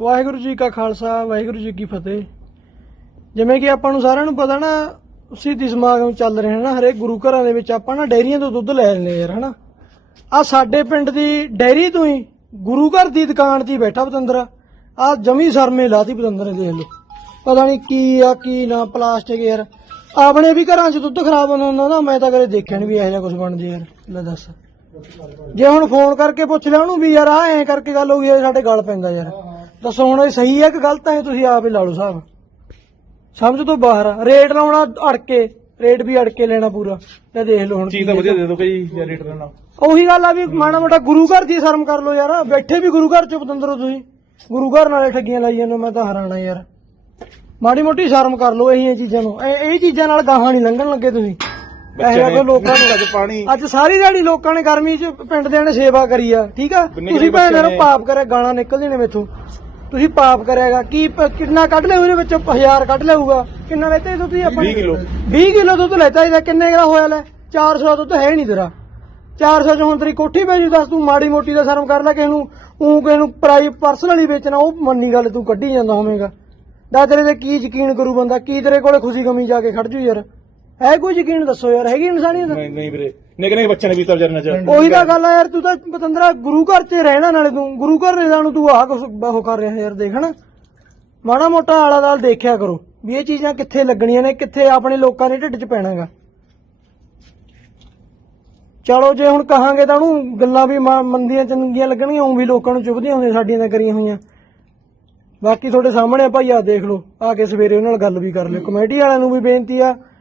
ਵਾਹਿਗੁਰੂ ਜੀ ਕਾ ਖਾਲਸਾ ਵਾਹਿਗੁਰੂ ਜੀ ਕੀ ਫਤਿਹ। ਜਿਵੇਂ ਕਿ ਆਪਾਂ ਨੂੰ ਸਾਰਿਆਂ ਨੂੰ ਪਤਾ ਨਾ ਸਿੱਧੀ ਸਮਾਗਮ ਚੱਲ ਰਹੇ ਹਨ ਨਾ ਹਰੇਕ ਗੁਰੂ ਘਰਾਂ ਦੇ ਵਿੱਚ ਆਪਾਂ ਨਾ ਡੈਰੀਆਂ ਤੋਂ ਦੁੱਧ ਲੈ ਲੈਂਦੇ ਯਾਰ ਹਨਾ। ਆ ਸਾਡੇ ਪਿੰਡ ਦੀ ਡੈਰੀ ਤੋਂ ਹੀ ਗੁਰੂ ਘਰ ਦੀ ਦੁਕਾਨ 'ਤੇ ਬੈਠਾ ਪਤੰਦਰ। ਆ ਜਮੀ ਸਰਮੇ ਲਾਤੀ ਪਤੰਦਰ ਨੇ ਦੇਖ ਲਓ। ਪਤਾ ਨਹੀਂ ਕੀ ਆ ਕੀ ਨਾ ਪਲਾਸਟਿਕ ਯਾਰ। ਆਪਣੇ ਵੀ ਘਰਾਂ 'ਚ ਦੁੱਧ ਖਰਾਬ ਹੁੰਦਾ ਹੁੰਦਾ ਨਾ ਮੈਂ ਤਾਂ ਕਦੇ ਦੇਖਿਆ ਨਹੀਂ ਵੀ ਇਹੋ ਜਿਹਾ ਕੁਝ ਬਣ ਜੇ ਯਾਰ ਲੈ ਦੱਸ। ਜੇ ਹੁਣ ਫੋਨ ਕਰਕੇ ਪੁੱਛ ਲਿਆ ਉਹਨੂੰ ਵੀ ਯਾਰ ਆ ਐਂ ਕਰਕੇ ਗੱਲ ਹੋ ਗਈ ਹੈ, ਸਾਡੇ ਗੱਲ ਪੈਂਦਾ ਯਾਰ। ਦੱਸੋ ਹੁਣ ਇਹ ਸਹੀ ਹੈ ਕਿ ਗਲਤ ਹੈ ਤੁਸੀਂ ਆਪ ਹੀ ਲਾ ਲਓ ਸਾਹਿਬ ਸਮਝ ਤੋਂ ਬਾਹਰ ਆ। ਰੇਟ ਲਾਉਣਾ ਅੜ ਕੇ ਰੇਟ ਵੀ ਅੜ ਕੇ ਲੈਣਾ ਪੂਰਾ। ਤੇ ਦੇਖ ਲਓ ਹੁਣ ਚੀਜ਼ ਤਾਂ ਵਧੀਆ ਦੇ ਦੋ ਭਾਈ ਜਨਰੇਟਰ ਨਾਲ ਉਹੀ ਗੱਲ ਆ ਵੀ ਮਾੜਾ ਮੋਟਾ ਗੁਰੂ ਘਰ ਦੀ ਸ਼ਰਮ ਕਰ ਲਓ ਯਾਰ। ਬੈਠੇ ਵੀ ਗੁਰੂ ਘਰ ਚ ਪਤੰਦਰੋ ਤੁਸੀਂ। ਗੁਰੂ ਘਰ ਨਾਲੇ ਠੱਗੀਆਂ ਲਾਈ ਜਾਂਦੇ ਹੋ, ਮੈਂ ਤਾਂ ਹੈਰਾਨਾ ਯਾਰ। ਮਾੜੀ ਮੋਟੀ ਸ਼ਰਮ ਕਰ ਲਓ ਇਹ ਚੀਜ਼ਾਂ ਨੂੰ। ਇਹ ਇਹ ਚੀਜ਼ਾਂ ਨਾਲ ਗਾਹਾਂ ਨਹੀਂ ਲੰਘਣ ਲੱਗੇ ਤੁਸੀਂ। ਇਹ ਦੇਖੋ ਲੋਕਾਂ ਨੂੰ ਅੱਜ ਪਾਣੀ ਅੱਜ ਸਾਰੀ ਦਿਹਾੜੀ ਲੋਕਾਂ ਨੇ ਗਰਮੀ 'ਚ ਪਿੰਡ ਦੇ ਨੇ ਸੇਵਾ ਕਰੀ ਆ ਠੀਕ ਆ? ਤੁਸੀਂ ਭੈਣ ਨੂੰ ਨੇ। ਪਾਪ ਕਰਿਆ ਗਾਲਾਂ ਨਿਕਲਦੀਆਂ ਨੇ ਮੇਥੋਂ। ਤੁਸੀਂ ਪਾਪ ਕਰਿਆਗਾ ਕੀ ਪ- ਕਿੰਨਾ ਕੱਢ ਲਿਆ ਉਹਦੇ ਵਿੱਚੋਂ? 1000 ਕੱਢ ਲਿਆਊਗਾ ਕਿੰਨਾ ਲੈਤੇ ਤੁਸੀਂ ਆਪਾਂ? 20 ਕਿਲੋ। 20 ਕਿਲੋ ਦੁੱਧ ਲੈਤਾ ਇਹਦਾ ਕਿੰਨੇ ਗਰਾ ਹੋਇਆ ਲੈ? 400 ਦੁੱਧ ਹੈ ਨਹੀਂ ਤੇਰਾ। 400 ਚ ਹੁਣ ਤੇਰੀ ਕੋਠੀ ਪੈ ਜੂ ਦੱਸ ਤੂੰ ਮਾੜੀ ਮੋਟੀ ਦਾ ਸ਼ਰਮ ਕਰ ਲੈ ਕਿਸੇ ਨੂੰ। ਉਹ ਕਿਸੇ ਨੂੰ ਪ੍ਰਾਈ ਪਰਸਨਲੀ ਵੇਚਣਾ ਉਹ ਮੰਨੀ ਗੱਲ ਤੂੰ ਕੱਢੀ ਜਾਂਦਾ ਹੋਵੇਂਗਾ। ਦਾ ਤੇਰੇ ਤੇ ਕੀ ਯਕੀਨ ਕਰੂ ਬੰਦਾ ਕੀ ਤੇਰੇ ਕੋਲੇ ਖੁਸ਼ੀ ਗਮੀ ਜਾ ਕੇ ਖੜ ਜੂ ਯਾਰ। ਹੈ ਕੋਈ ਯਕੀਨ ਦੱਸੋ ਯਾਰ ਹੈਗੀ ਇਨਸਾਨੀਅਤ? ਨਹੀਂ ਨਹੀਂ ਵੀਰੇ। ਨਿੱਕੇ ਨਿੱਕੇ ਬੱਚਿਆਂ ਨੇ ਪੀਤਾ ਵਿਚਾਰੇ ਨਾਲ ਉਹੀ ਤਾਂ ਗੱਲ ਆ ਯਾਰ ਤੂੰ ਤਾਂ ਪਤੰਦਰਾ ਗੁਰੂ ਘਰ 'ਚ ਰਹਿਣਾ ਨਾਲੇ ਤੂੰ ਗੁਰੂ ਘਰ ਰਹਿਣਾ ਨੂੰ ਤੂੰ ਆਹ ਕੁਛ ਉਹ ਕਰ ਰਿਹਾ ਯਾਰ ਦੇਖ ਮਾੜਾ ਮੋਟਾ ਆਲਾ ਦਾਲ ਦੇਖਿਆ ਕਰੋ ਵੀ ਇਹ ਚੀਜ਼ਾਂ ਕਿੱਥੇ ਲੱਗਣੀਆਂ ਨੇ ਕਿੱਥੇ ਆਪਣੇ ਲੋਕਾਂ ਦੇ ਢਿੱਡ 'ਚ ਪੈਣਾਗਾ। ਚਲੋ ਜੇ ਹੁਣ ਕਹਾਂਗੇ ਤਾਂ ਉਹਨੂੰ ਗੱਲਾਂ ਵੀ ਮਾ- ਮੰਦੀਆਂ ਚੰਗੀਆਂ ਲੱਗਣਗੀਆਂ ਉਹ ਵੀ ਲੋਕਾਂ ਨੂੰ ਚੁਭਦੀਆਂ ਹੁੰਦੀਆਂ ਸਾਡੀਆਂ ਤਾਂ ਕਰੀਆਂ ਹੋਈਆਂ। ਬਾਕੀ ਤੁਹਾਡੇ ਸਾਹਮਣੇ ਆ ਭਾਈ ਆ ਦੇਖ ਲਓ ਆ ਕੇ ਸਵੇਰੇ ਉਹਨਾਂ ਨਾਲ ਗੱਲ ਵੀ ਕਰ ਲਿਓ। ਕਮੇਟੀ ਵਾਲਿਆਂ ਨੂੰ ਵੀ ਬੇਨਤੀ ਆ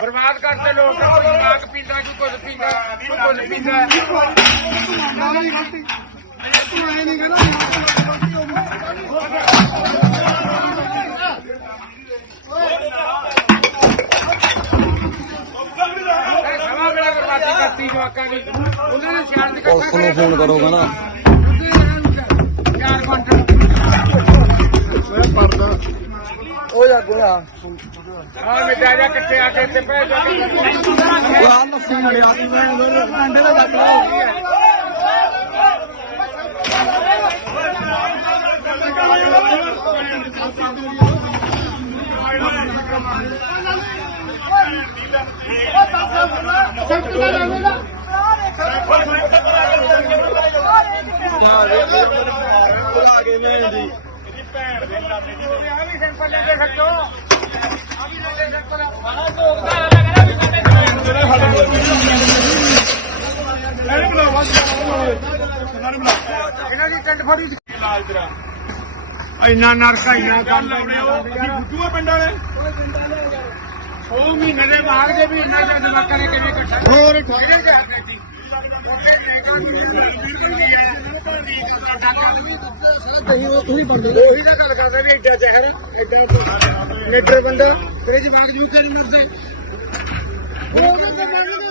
ਬਰਬਾਦ ਕਰਦੇ ਲੋਕ ਕੋਈ ਜਵਾਕ ਪੀਂਦਾ ਕੋਈ ਕੁਝ ਪੀਂਦਾ ਕੋਈ ਕੁਝ ਪੀਂਦਾ। ਇਹ ਸਮਾਂ ਵੇਲੇ ਬਰਬਾਦੀ ਕਰਤੀ ਜਵਾਕਾਂ ਦੀ? ਉਹਨਾਂ ਨੇ ਦੀ ਪੁਲਿਸ ਨੂੰ ਫੋਨ ਕਰੋ ਚਾਰ ਕੁਆਂਟਲ ਉਹ ਜਾ ਗੋਇਆ ਹਾਂ ਮਿਟਾ ਜਾ ਕਿੱਥੇ ਆ ਕੇ ਇੱਥੇ ਪੈ ਜਾ ਉਹ ਆ ਲੱਸੀ ਨੜੇ ਆ ਮੈਂ ਅੰਡੇ ਦਾ ਜੱਗ ਆ ਕੇ ਮੈਂ ਦੀ ਆ ਵੀ ਸਿੰਪਲ ਲੈ ਕੇ ਸੱਚੋ ਆ ਵੀ ਸਿੰਪਲ ਬੜਾ ਦੋਗਦਾ ਇਹਨਾਂ ਦੀ ਟੰਡ ਫੜੀ ਇੰਨਾ ਨਰਕਾ ਇੰਨਾ ਗੱਲ ਅਸੀਂ ਬੁੱਧੂਆ ਪਿੰਡ ਵਾਲੇ ਉਹ ਮਹੀਨੇ ਦੇ ਬਾਅਦ ਦੇ ਵੀ ਇੰਨਾ ਜ਼ਿਆਦਾ ਜਵਾਕਾਂ ਨੇ ਕਿਵੇਂ ਇਕੱਠਾ ਹੋਰ ਠੋਕੇ ਜਾ ਦਿੱਤੀ ਤੁਸੀਂ ਬੰਦੇ ਉਹੀ ਤਾਂ ਗੱਲ ਕਰਦੇ ਨੇ ਏਡਾ ਜ਼ਹਿਰ ਏਡਾ ਲੀਡਰ ਬੰਦਾ ਤੇਰੇ ਜਵਾਕ ਜੂ ਕੇ ਨਹੀਂ ਮਿਲਦੇ। ਉਹ ਤਾਂ ਮੰਨ